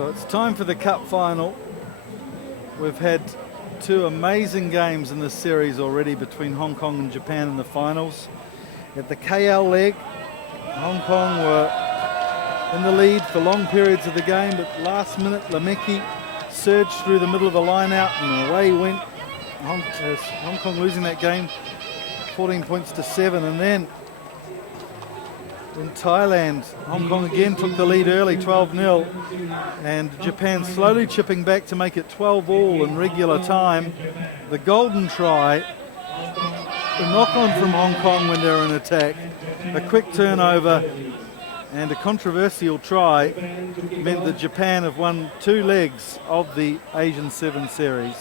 So it's time for the cup final. We've had two amazing games in this series already between Hong Kong and Japan in the finals. At the KL leg, Hong Kong were in the lead for long periods of the game, but last minute Lameki surged through the middle of the line out and away went. Hong Kong losing that game 14 points to 7, and then in Thailand, Hong Kong again took the lead early, 12-0, and Japan slowly chipping back to make it 12-all in regular time. The golden try, a knock-on from Hong Kong when they're in attack, a quick turnover, and a controversial try meant that Japan have won 2 legs of the Asian 7's series.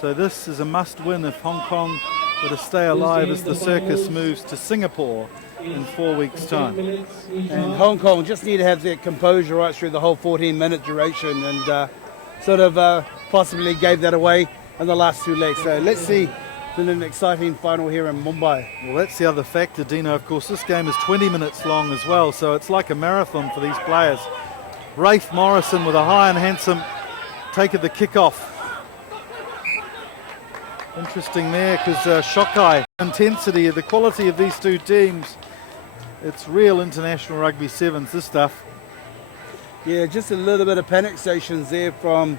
So this is a must-win if Hong Kong were to stay alive as the circus moves to Singapore in 4 weeks' time. And Hong Kong just need to have their composure right through the whole 14-minute duration, and sort of possibly gave that away in the last 2 legs. So let's see an exciting final here in Mumbai. Well, that's the other factor, Dino. Of course, this game is 20 minutes long as well, so it's like a marathon for these players. Rafe Morrison with a high and handsome take of the kickoff. Interesting there because Shokai, intensity, the quality of these two teams, it's real international rugby 7's, this stuff. Yeah, just a little bit of panic stations there from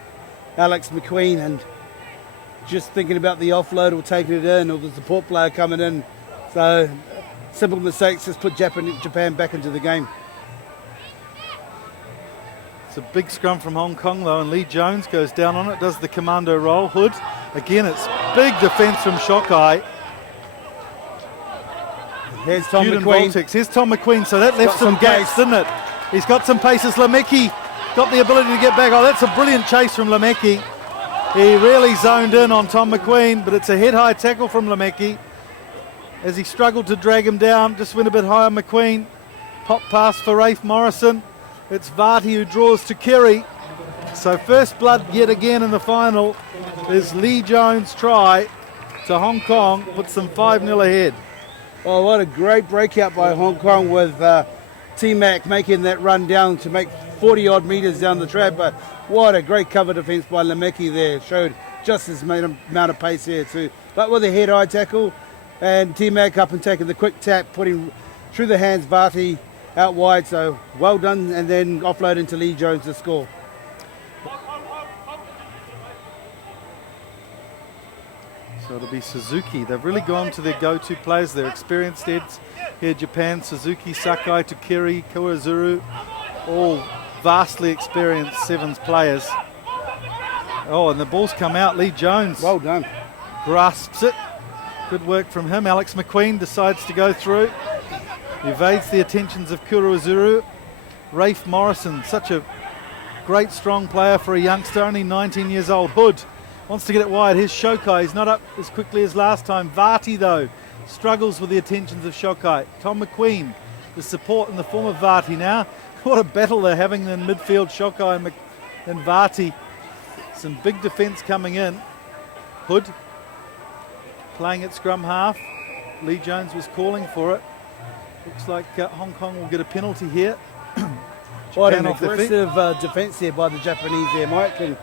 Alex McQueen, and just thinking about the offload or taking it in, or the support player coming in. So simple mistakes just put Japan back into the game. It's a big scrum from Hong Kong though, and Lee Jones goes down on it, does the commando roll. Hood, again it's big defence from Shokai. Here's Tom McQueen. Here's Tom McQueen, so that left some gaps, didn't it? He's got some paces. Lameki got the ability to get back. Oh, that's a brilliant chase from Lameki. He really zoned in on Tom McQueen, but it's a head-high tackle from Lameki. As he struggled to drag him down, just went a bit higher. McQueen, pop pass for Rafe Morrison. It's Varty who draws to Kerry. So first blood yet again in the final is Lee Jones' try to Hong Kong, puts them 5-0 ahead. Oh, what a great breakout by Hong Kong with T-Mac making that run down to make 40-odd metres down the track, but what a great cover defence by Lameki there. Showed just as amount of pace there too. But with a head-high tackle, and T-Mac up and taking the quick tap, putting through the hands Varty out wide, so well done, and then offload into Lee Jones to score. So it'll be Suzuki. They've really gone to their go-to players, their experienced heads here. Japan, Suzuki, Sakai, Tukiri, Kurazuru, all vastly experienced 7's players. Oh, and the ball's come out. Lee Jones. Well done. Grasps it. Good work from him. Alex McQueen decides to go through. Evades the attentions of Kurazuru. Rafe Morrison, such a great strong player for a youngster, only 19 years old. Hood wants to get it wide. Here's Shokai. He's not up as quickly as last time. Varty, though, struggles with the attentions of Shokai. Tom McQueen, the support in the form of Varty now. What a battle they're having in midfield, Shokai and Varty. Some big defence coming in. Hood playing at scrum half. Lee Jones was calling for it. Looks like Hong Kong will get a penalty here. What an aggressive defence there by the Japanese there, Mike. And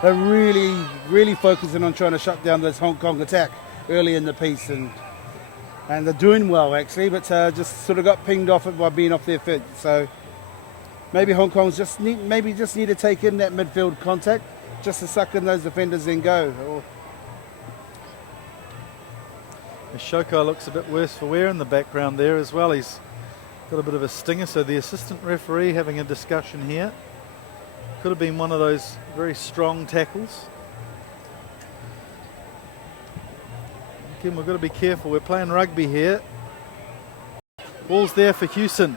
they're really, really focusing on trying to shut down this Hong Kong attack early in the piece. And they're doing well, actually, but just sort of got pinged off it by being off their feet. So maybe Hong Kong just need to take in that midfield contact just to suck in those defenders and go. Shokai looks a bit worse for wear in the background there as well. He's got a bit of a stinger, so the assistant referee having a discussion here. Could have been one of those very strong tackles. Again, we've got to be careful. We're playing rugby here. Ball's there for Hewson.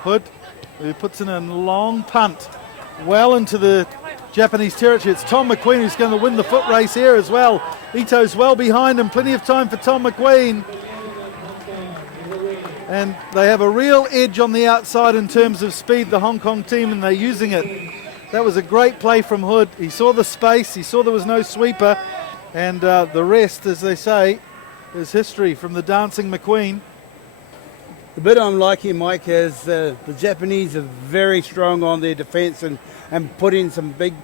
Hood, who puts in a long punt well into the Japanese territory. It's Tom McQueen who's going to win the foot race here as well. Ito's well behind him. Plenty of time for Tom McQueen. And they have a real edge on the outside in terms of speed, the Hong Kong team, and they're using it. That was a great play from Hood. He saw the space. He saw there was no sweeper. And the rest, as they say, is history from the dancing McQueen. The bit I'm liking, Mike, is the Japanese are very strong on their defence and put in some big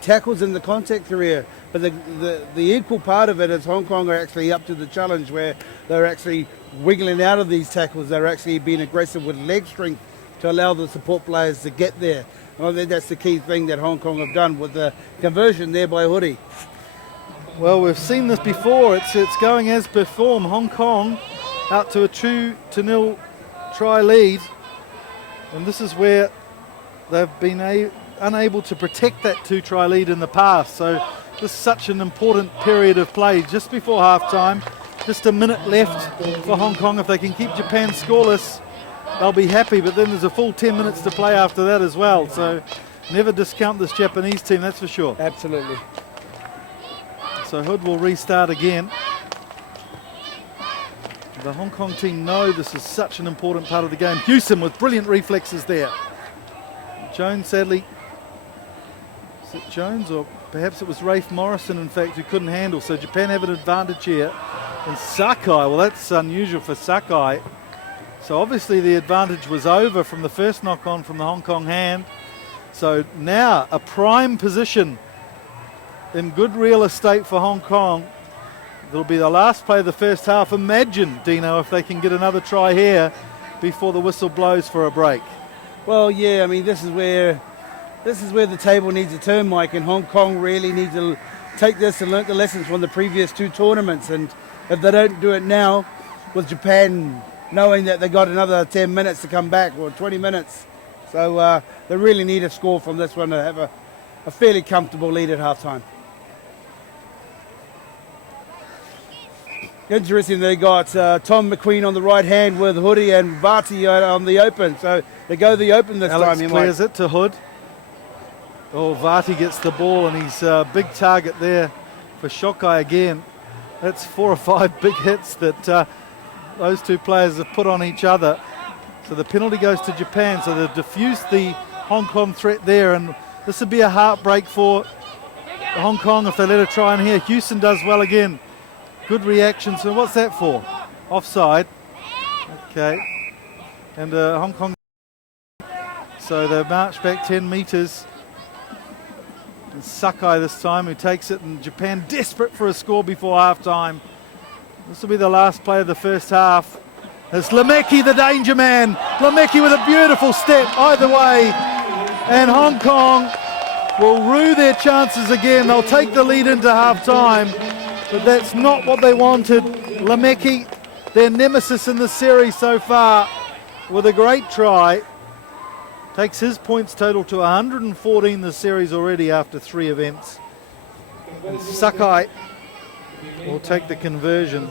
tackles in the contact area. But the equal part of it is Hong Kong are actually up to the challenge where they're actually wiggling out of these tackles. They're actually being aggressive with leg strength to allow the support players to get there. And I think that's the key thing that Hong Kong have done with the conversion there by Hoodie. Well, we've seen this before. It's going as before. Hong Kong out to a 2-0 try lead. And this is where they've been unable to protect that 2-try lead in the past. So this is such an important period of play just before half-time. Just a minute left for Hong Kong. If they can keep Japan scoreless, they'll be happy. But then there's a full 10 minutes to play after that as well. So never discount this Japanese team, that's for sure. Absolutely. So Hood will restart again. The Hong Kong team know this is such an important part of the game. Hewson with brilliant reflexes there. Jones, sadly, is it Jones or perhaps it was Rafe Morrison, in fact, who couldn't handle. So Japan have an advantage here. And Sakai, well, that's unusual for Sakai. So obviously the advantage was over from the first knock-on from the Hong Kong hand. So now a prime position in good real estate for Hong Kong. It'll be the last play of the first half. Imagine, Dino, if they can get another try here before the whistle blows for a break. Well, yeah, I mean, this is where the table needs to turn, Mike, and Hong Kong really need to take this and learn the lessons from the previous two tournaments. And if they don't do it now, with Japan knowing that they got another 10 minutes to come back, or 20 minutes, so they really need a score from this one to have a fairly comfortable lead at half-time. Interesting, they got Tom McQueen on the right hand with Hoodie and Vati on the open. So they go the open this Alex time. Clears it to Hood. Oh, Vati gets the ball and he's a big target there for Shokai again. That's 4 or 5 big hits that those two players have put on each other. So the penalty goes to Japan. So they've diffused the Hong Kong threat there, and this would be a heartbreak for Hong Kong if they let it try in here. Hewson does well again. Good reaction. So what's that for? Offside. Okay. And Hong Kong. So they march back 10 metres. And Sakai this time, who takes it, and Japan desperate for a score before half-time. This will be the last play of the first half. It's Lemeki, the danger man. Lemeki with a beautiful step either way. And Hong Kong will rue their chances again. They'll take the lead into half-time. But that's not what they wanted. Lemeki, their nemesis in the series so far, with a great try. Takes his points total to 114 this series already after 3 events. And Sakai will take the conversion.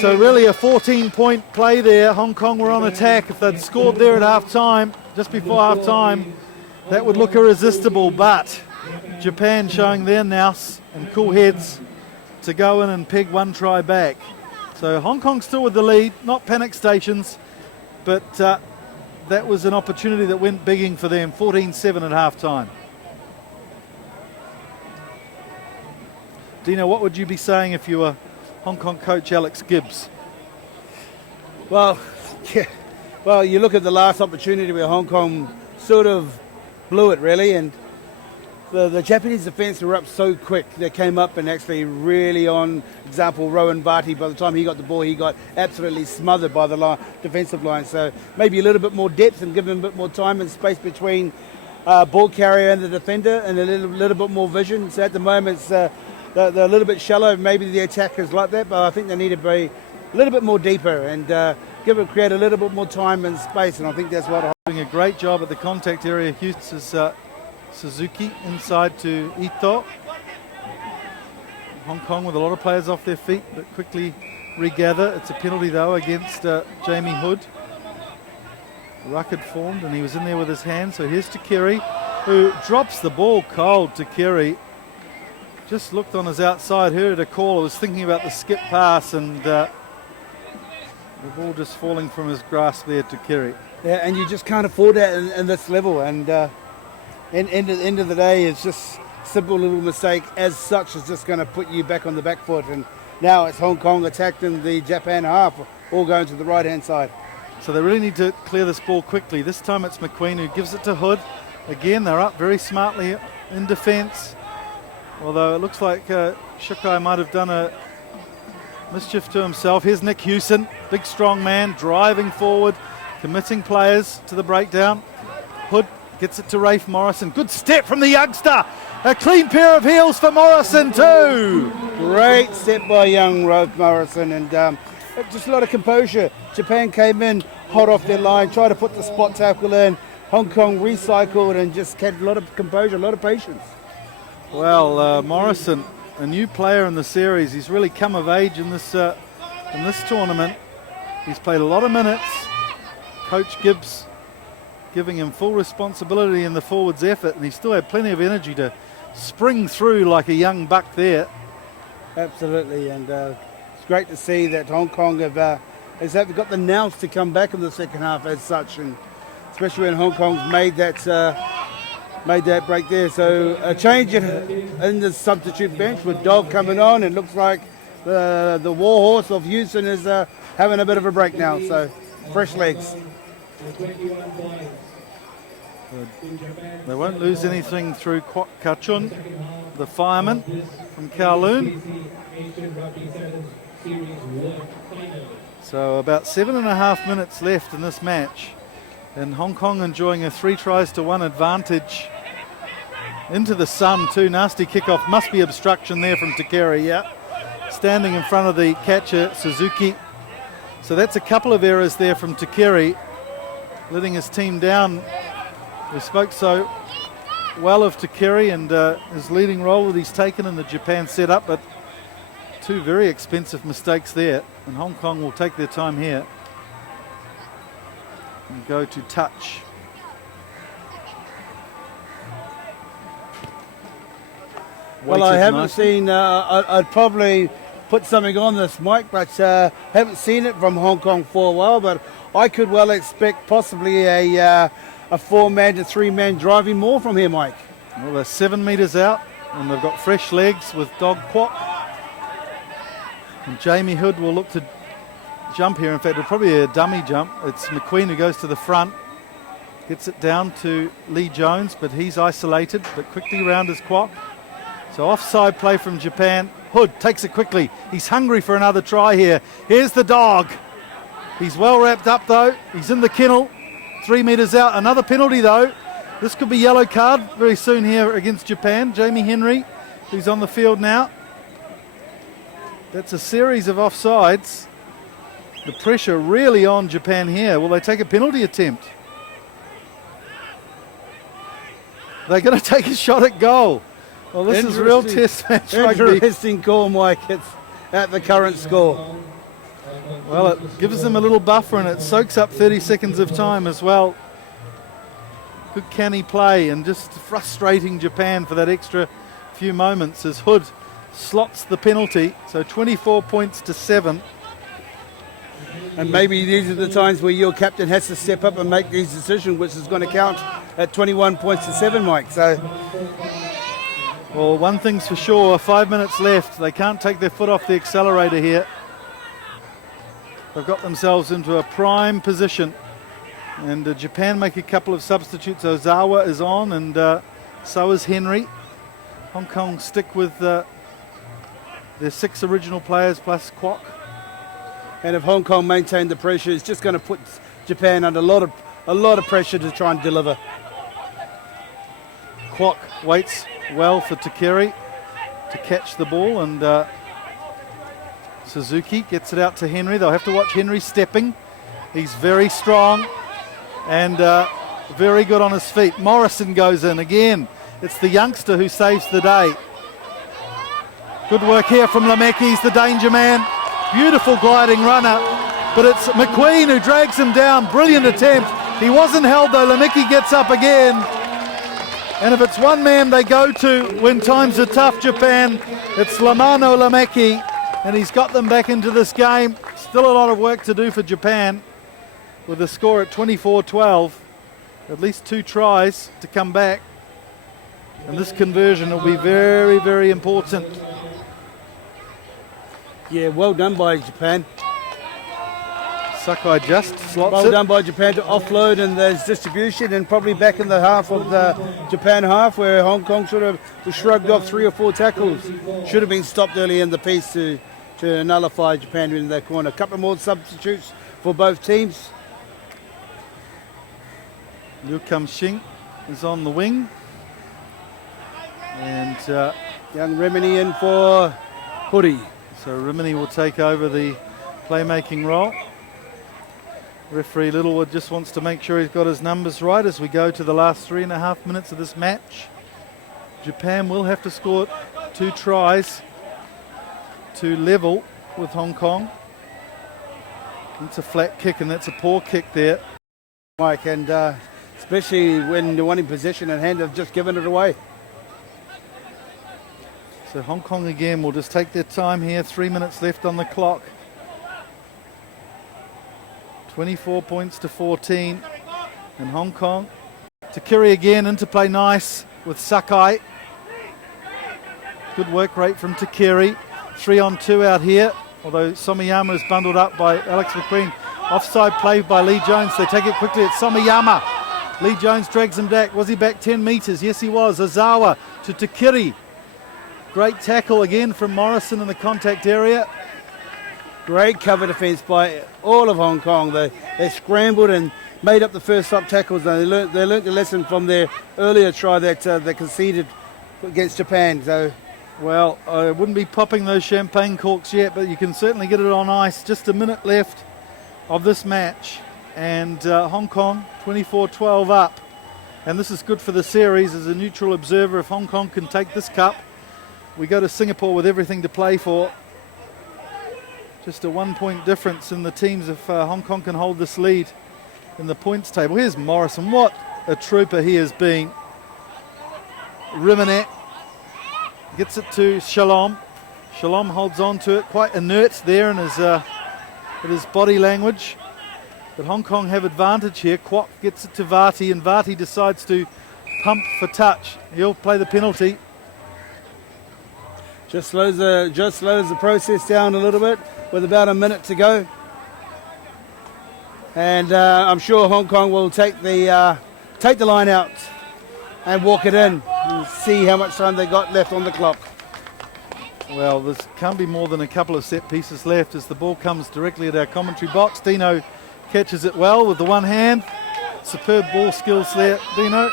So really a 14-point play there. Hong Kong were on attack. If they'd scored there at half-time, just before half-time, that would look irresistible. But Japan showing their nous and cool heads to go in and peg 1 try back. So Hong Kong still with the lead, not panic stations, but that was an opportunity that went bigging for them, 14-7 at half-time. Dino, what would you be saying if you were Hong Kong coach Alex Gibbs? Well, yeah. Well, you look at the last opportunity where Hong Kong sort of blew it, really, and the Japanese defence were up so quick. They came up and actually really on, example, Rowan Vati, by the time he got the ball, he got absolutely smothered by the defensive line. So maybe a little bit more depth and give him a bit more time and space between ball carrier and the defender, and a little bit more vision. So at the moment, they're a little bit shallow. Maybe the attackers like that, but I think they need to be a little bit more deeper and create a little bit more time and space. And I think that's what. Doing a great job at the contact area. Hughes Suzuki inside to Ito. Hong Kong with a lot of players off their feet, but quickly regather. It's a penalty though against Jamie Hood. Ruck had formed and he was in there with his hand. So here's Takiri, who drops the ball cold. Takiri just looked on his outside, heard a call, was thinking about the skip pass, and the ball just falling from his grasp there to Takiri. Yeah, and you just can't afford that in this level. And end of the day, it's just simple little mistake as such is just going to put you back on the back foot. And Now it's Hong Kong attacking the Japan half, all going to the right-hand side. So they really need to clear this ball quickly. This time it's McQueen who gives it to Hood. Again, they're up very smartly in defence. Although it looks like Shikai might have done a mischief to himself. Here's Nick Hewson, big strong man, driving forward, committing players to the breakdown. Hood gets it to Rafe Morrison. Good step from the youngster. A clean pair of heels for Morrison too. Great step by young Rafe Morrison, and just a lot of composure. Japan came in hot off their line, tried to put the spot tackle in. Hong Kong recycled and just had a lot of composure, a lot of patience. Well, Morrison, a new player in the series. He's really come of age in this tournament. He's played a lot of minutes. Coach Gibbs giving him full responsibility in the forwards effort, and he still had plenty of energy to spring through like a young buck there. Absolutely, and it's great to see that Hong Kong have got the nous to come back in the second half as such, and especially when Hong Kong's made that break there. So a change in the substitute bench with Dog coming on. It looks like the warhorse of Houston is having a bit of a break now. So fresh legs. They won't lose anything through Kachun, the fireman from Kowloon. So about 7.5 minutes left in this match, and Hong Kong enjoying a 3-tries-to-1 advantage. Into the sun too. Nasty kickoff. Must be obstruction there from Takeri. Yeah, standing in front of the catcher Suzuki. So that's a couple of errors there from Takeri, letting his team down. We spoke so well of Takeri and his leading role that he's taken in the Japan setup, but two very expensive mistakes there, and Hong Kong will take their time here and go to touch. Well, I haven't seen, I'd probably put something on this, Mike, but haven't seen it from Hong Kong for a while, but I could well expect possibly a 4-man to 3-man driving more from here, Mike. Well, they're 7 metres out, and they've got fresh legs with Dog Kwok. And Jamie Hood will look to jump here. In fact, it'll probably be a dummy jump. It's McQueen who goes to the front, gets it down to Lee Jones, but he's isolated, but quickly round his Kwok. So offside play from Japan. Hood takes it quickly. He's hungry for another try here. Here's the Dog. He's well wrapped up though. He's in the kennel. 3 metres out. Another penalty though. This could be yellow card very soon here against Japan. Jamie Henry, who's on the field now. That's a series of offsides. The pressure really on Japan here. Will they take a penalty attempt? They're going to take a shot at goal. Well, this is real test match rugby. Interesting call, Mike. It's at the current score. Well, it gives them a little buffer and it soaks up 30 seconds of time as well. Good canny play and just frustrating Japan for that extra few moments as Hood slots the penalty. So 24 points to 7. And maybe these are the times where your captain has to step up and make these decisions, which is going to count at 21 points to 7, Mike. So, well, one thing's for sure, 5 minutes left. They can't take their foot off the accelerator here. They've got themselves into a prime position. And Japan make a couple of substitutes. Ozawa is on and so is Henry. Hong Kong stick with their 6 original players plus Kwok. And if Hong Kong maintain the pressure, it's just going to put Japan under a lot of pressure to try and deliver. Kwok waits well for Takeri to catch the ball, and Suzuki gets it out to Henry. They'll have to watch Henry stepping. He's very strong and very good on his feet. Morrison goes in again. It's the youngster who saves the day. Good work here from Lamecki. He's the danger man. Beautiful gliding runner, but it's McQueen who drags him down. Brilliant attempt. He wasn't held though. Lamecki gets up again. And if it's one man they go to when times are tough, Japan, it's Lamano Lamecki, and he's got them back into this game. Still a lot of work to do for Japan with the score at 24-12. At least 2 tries to come back. And this conversion will be very, very important. Yeah, well done by Japan. Sakai just slots Well it. done by Japan to offload, and there's distribution, and probably back in the half of the Japan half where Hong Kong sort of was shrugged off 3 or 4 tackles. Should have been stopped early in the piece to nullify Japan in that corner. A couple more substitutes for both teams. Liu Kam-shing is on the wing. And Young Remini in for Huri. so Rimini will take over the playmaking role. Referee Littlewood just wants to make sure he's got his numbers right as we go to the last 3.5 minutes of this match. Japan will have to score 2 tries to level with Hong Kong. It's a flat kick, and that's a poor kick there. Mike, and especially when they're wanting possession at hand, they've just given it away. So Hong Kong again will just take their time here. 3 minutes left on the clock. 24 points to 14. And Hong Kong. Takiri again into play nice with Sakai. Good work rate from Takiri. 3-on-2 out here. Although Somiyama is bundled up by Alex McQueen. Offside play by Lee Jones. They take it quickly. It's Somiyama. Lee Jones drags him back. Was he back 10 metres? Yes, he was. Ozawa to Takiri. Great tackle again from Morrison in the contact area. Great cover defence by all of Hong Kong. They scrambled and made up the first stop tackles. They learnt the lesson from their earlier try that they conceded against Japan. So, well, I wouldn't be popping those champagne corks yet, but you can certainly get it on ice. Just a minute left of this match. And Hong Kong 24-12 up. And this is good for the series as a neutral observer. If Hong Kong can take this cup, we go to Singapore with everything to play for. Just a 1-point difference in the teams if Hong Kong can hold this lead in the points table. Here's Morrison. What a trooper he has been. Rimanet gets it to Shalom. Shalom holds on to it, quite inert there in his body language. But Hong Kong have advantage here. Kwok gets it to Vati, and Vati decides to pump for touch. He'll play the penalty. just slows the process down a little bit with about a minute to go. And I'm sure Hong Kong will take the line out and walk it in and see how much time they got left on the clock. Well, there can't be more than a couple of set pieces left as the ball comes directly at our commentary box. Dino catches it well with the one hand. Superb ball skills there, Dino.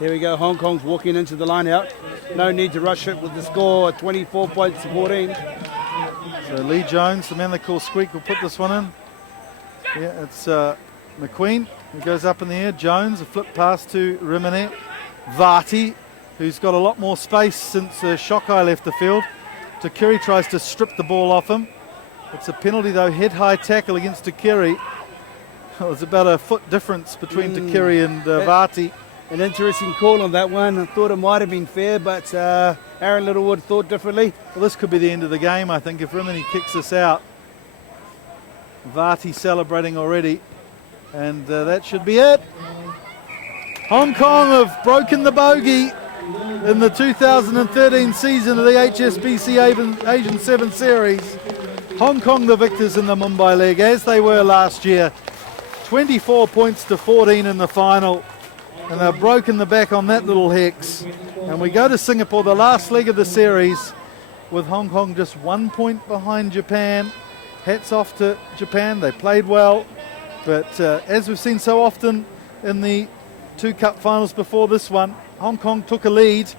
Here we go, Hong Kong's walking into the line out. No need to rush it with the score at 24 points to 14. So Lee Jones, the man they call Squeak, will put this one in. Yeah, it's McQueen who goes up in the air. Jones, a flip pass to Rimene. Vati, who's got a lot more space since Shokai left the field. Takiri tries to strip the ball off him. It's a penalty though, head-high tackle against Takiri. Well, there's about a foot difference between Takiri and Vati. An interesting call on that one. I thought it might have been fair, but Aaron Littlewood thought differently. Well, this could be the end of the game, I think, if Rimini kicks this out. Vati celebrating already, and that should be it. Hong Kong have broken the bogey in the 2013 season of the HSBC Asian 7 Series. Hong Kong the victors in the Mumbai leg, as they were last year. 24 points to 14 in the final. And they've broken the back on that little hex. And we go to Singapore, the last leg of the series, with Hong Kong just 1 point behind Japan. Hats off to Japan, they played well. But as we've seen so often in the 2 cup finals before this one, Hong Kong took a lead.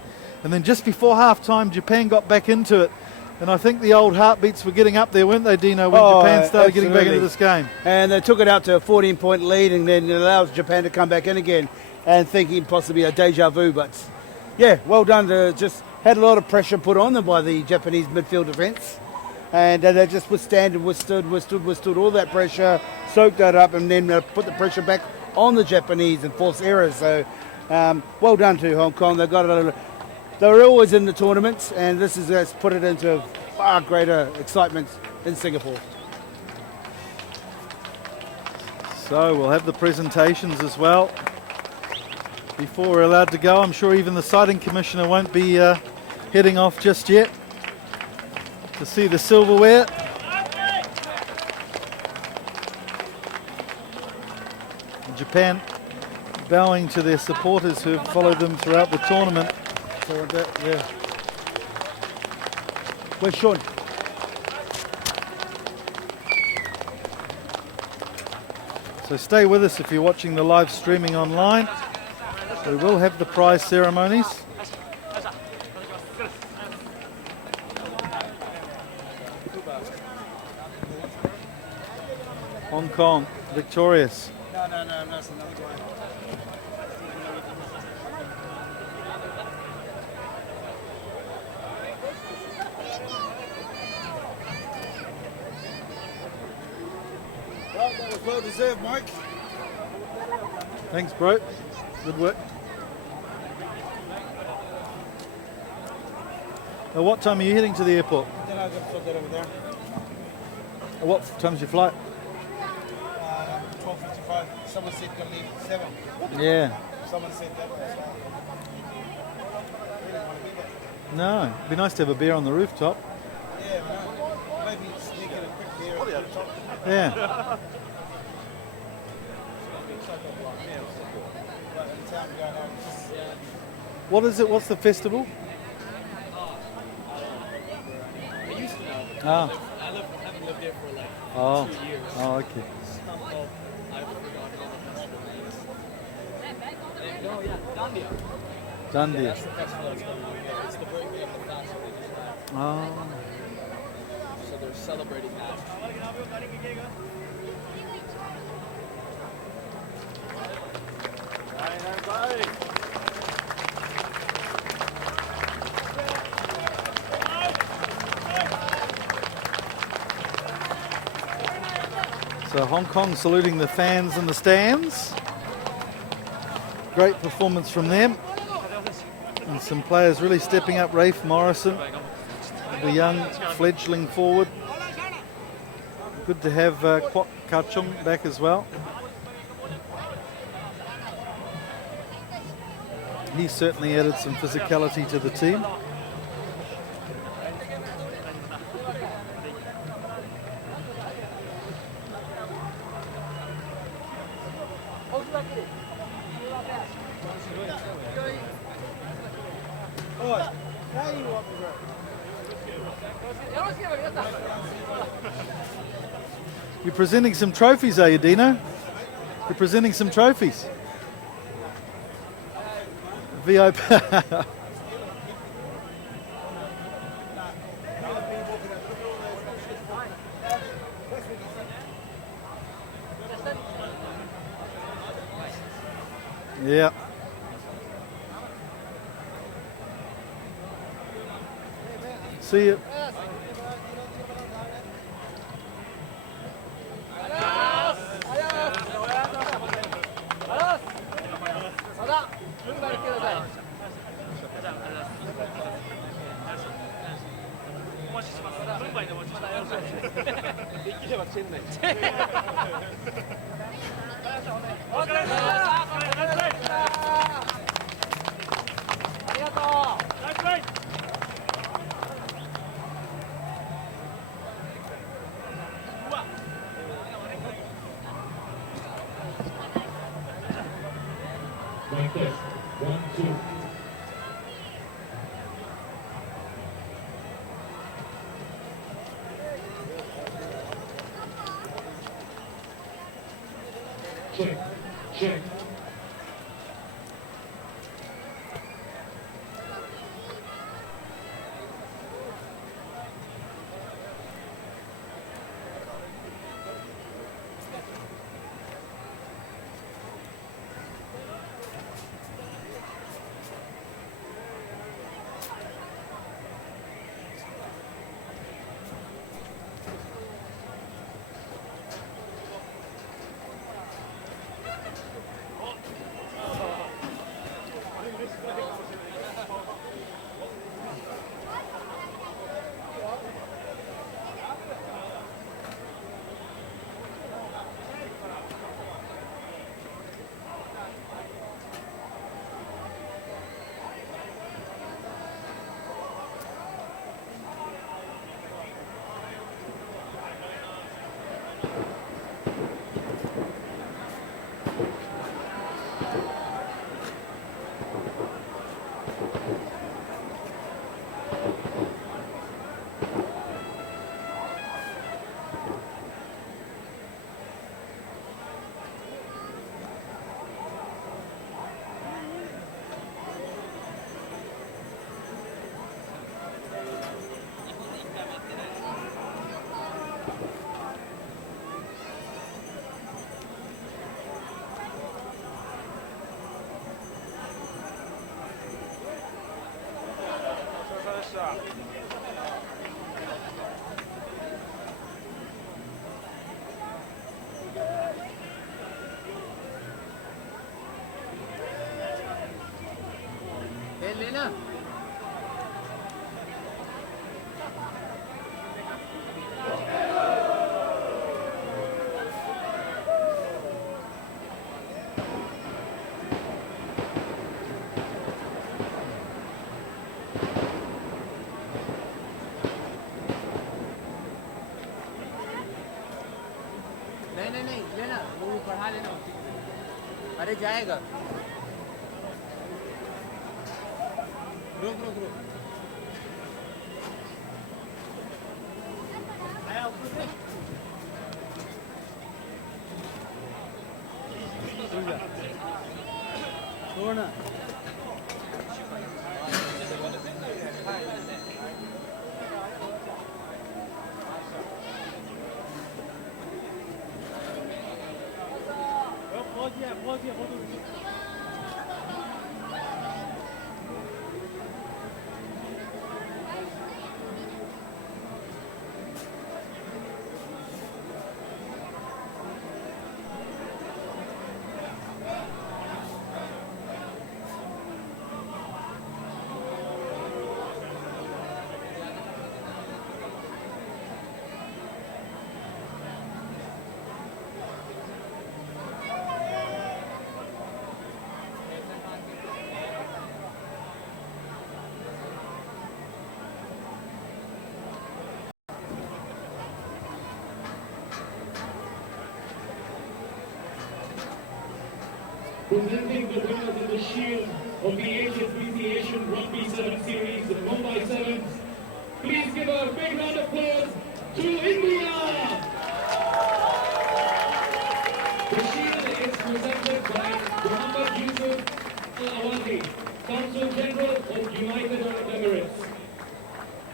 And then just before half-time, Japan got back into it. And I think the old heartbeats were getting up there, weren't they, Dino, when Japan started getting back into this game? And they took it out to a 14-point lead, and then it allows Japan to come back in again. And thinking possibly a deja vu, but yeah, well done. Just had a lot of pressure put on them by the Japanese midfield defence, and they just withstood all that pressure, soaked that up, and then put the pressure back on the Japanese and forced errors. So well done to Hong Kong. They were always in the tournament, and this has put it into far greater excitement in Singapore. So we'll have the presentations as well before we're allowed to go. I'm sure even the sighting commissioner won't be heading off just yet to see the silverware. Japan bowing to their supporters who have followed them throughout the tournament. So that, yeah. Where's Sean? So stay with us if you're watching the live streaming online. We will have the prize ceremonies. Hong Kong victorious. No, that's another guy. Well, that was well deserved, Mike. Thanks, bro. Good work. Now, what time are you heading to the airport? Then I'll just put that over there. What time's your flight? 12:55. Someone said to leave at 7. Yeah. Someone said that as well. No, it'd be nice to have a beer on the rooftop. Yeah, right. Maybe sneak in a quick beer at the top. Yeah. What is it? What's the festival? I used to know. Ah. I haven't lived here for like 2 years. Oh, okay. Somehow I've forgotten all the festival names. No, yeah, Dandia. Dundee. That's the festival that's going on. Yeah, it's the birthday of the fast they just had. Oh. So they're celebrating that. So Hong Kong saluting the fans in the stands. Great performance from them. And some players really stepping up. Rafe Morrison, the young fledgling forward. Good to have Kwok Kachung back as well. He certainly added some physicality to the team. You're presenting some trophies, are you, Dino? You're presenting some trophies. VIP. Yeah. See you. Like this. 1, 2. Check. Check. लेना नहीं लेना वो पढ़ा लेना अरे जाएगा रुक रुक रुक छोड़ना Presenting the winners of the Shield of the HSBC Asian Rugby 7 Series, the Bombay 7's. Please give a big round of applause to India! The Shield is presented by Muhammad Yusuf Al-Awadi, Consul General of United Arab Emirates.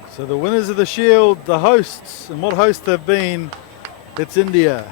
So the winners of the Shield, the hosts, and what hosts they've been, it's India.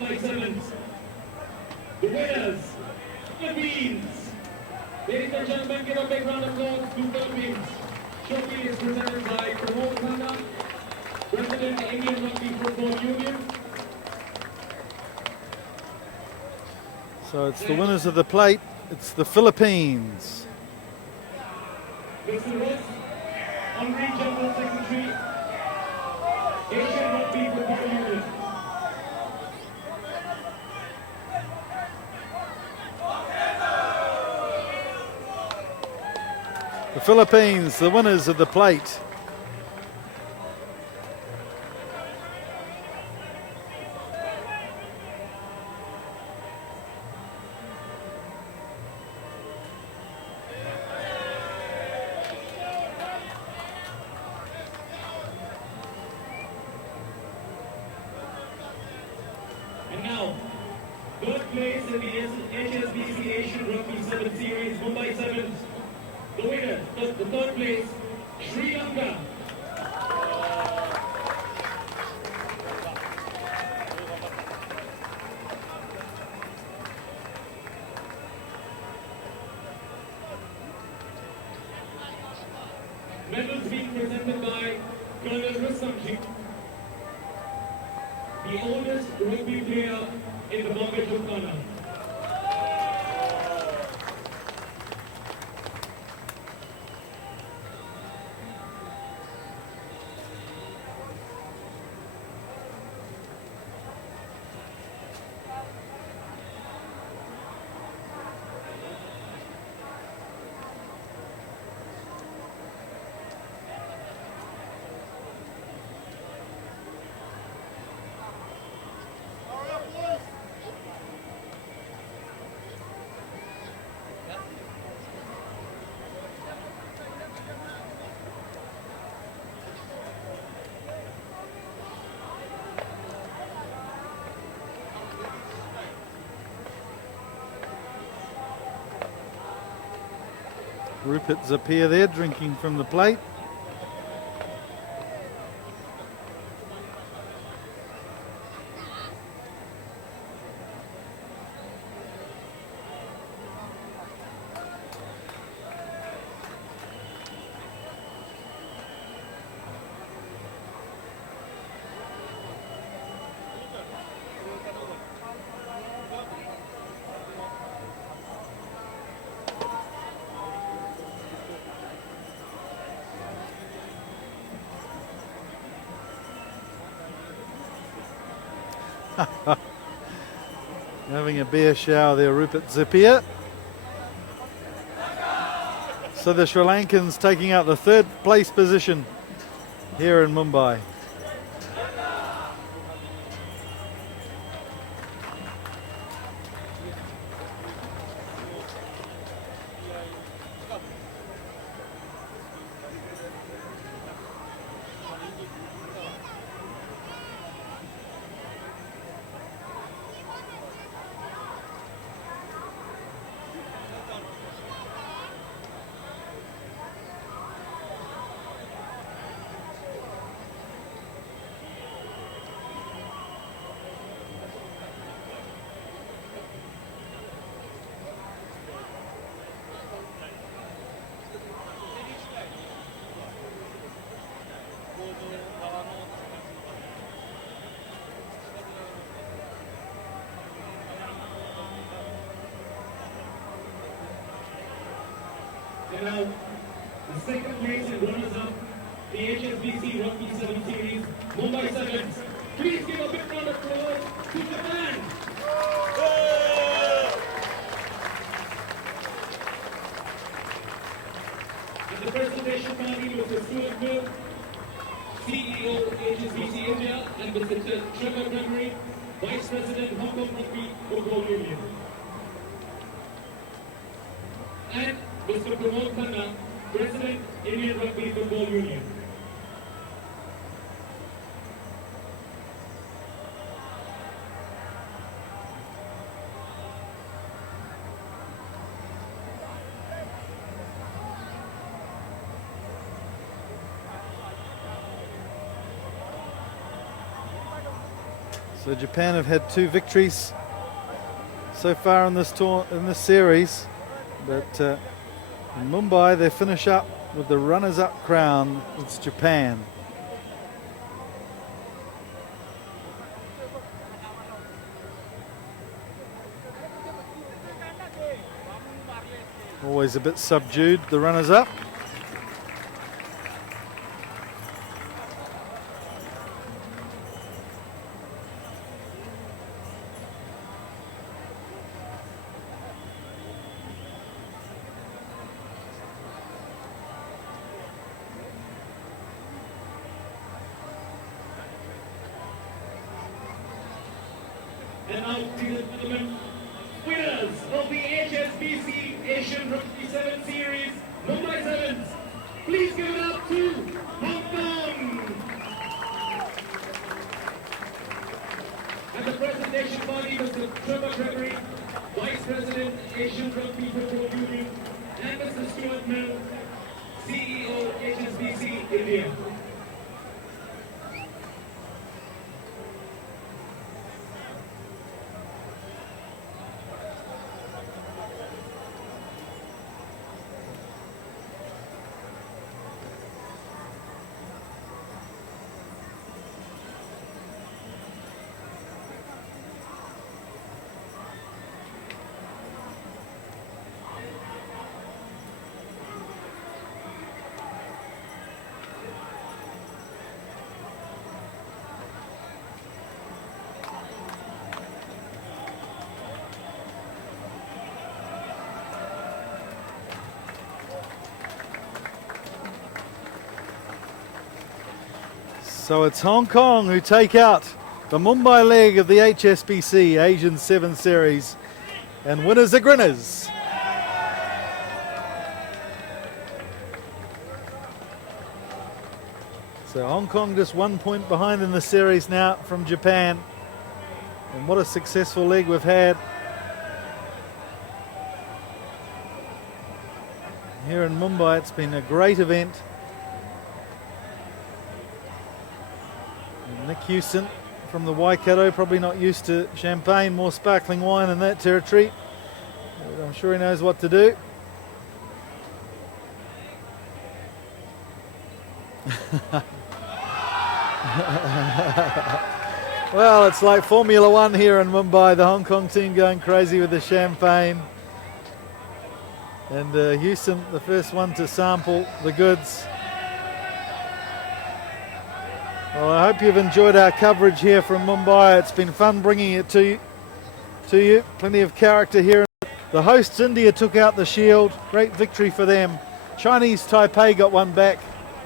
Bombay 7's. The winners, Philippines. Ladies and gentlemen, give a big round of applause to Philippines. Trophy is presented by Gymkhana, President Indian Rugby Football Union. So it's the winners of the plate, it's the Philippines. Mr. Ross, Honorary General Secretary, Asian Rugby Football Union. The Philippines, the winners of the plate. And now, third place in the HSBC Asian Rugby 7 Series, Mumbai 7's. The winner, the third place, Sri Lanka. Medals being presented by Colonel Rustamji, the oldest rugby player in the Bombay Gymkhana. Rupert Zapia there drinking from the plate. Having a beer shower there, Rupert Zapia. So the Sri Lankans taking out the third place position here in Mumbai. And now, the second place and runners-up, the HSBC Rugby 7 Series, Mumbai 7's. Please give a big round of applause to Japan. At the presentation party, Mr. Stuart Mill, CEO HSBC India, and Mr. Trevor Gregory, Vice President Hong Kong Rugby Football Union. And Mr. Pramod Khanna, President, Indian Rugby Football Union. So Japan have had 2 victories so far in this series, but in Mumbai they finish up with the runners-up crown. It's Japan. Always a bit subdued, the runners-up. And now, ladies and gentlemen, winners of the HSBC Asian Rugby 7 Series, Mumbai 7's. Please give it up to Hong Kong. At the presentation party, Mr. Trevor Gregory, Vice President, Asian Rugby Football Union, and Mr. Stuart Mill, CEO, HSBC India. So it's Hong Kong who take out the Mumbai leg of the HSBC Asian 7 Series, and winners are grinners. So Hong Kong just 1 point behind in the series now from Japan. And what a successful leg we've had. here in Mumbai. It's been a great event. And Nick Hewson from the Waikato, probably not used to champagne, more sparkling wine in that territory. But I'm sure he knows what to do. Well, it's like Formula One here in Mumbai. The Hong Kong team going crazy with the champagne. And Houston, the first one to sample the goods. Well, I hope you've enjoyed our coverage here from Mumbai. It's been fun bringing it to you. Plenty of character here. The hosts, India, took out the shield. Great victory for them. Chinese Taipei got one back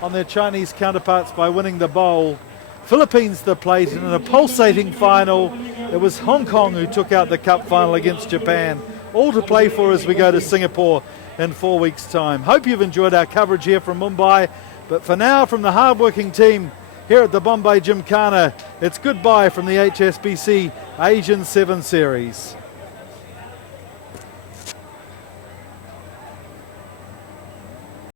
on their Chinese counterparts by winning the bowl. Philippines the plate, and in a pulsating final, it was Hong Kong who took out the cup final against Japan. All to play for as we go to Singapore in 4 weeks' time. Hope you've enjoyed our coverage here from Mumbai. But for now, from the hard-working team here at the Bombay Gymkhana, it's goodbye from the HSBC Asian 7 Series.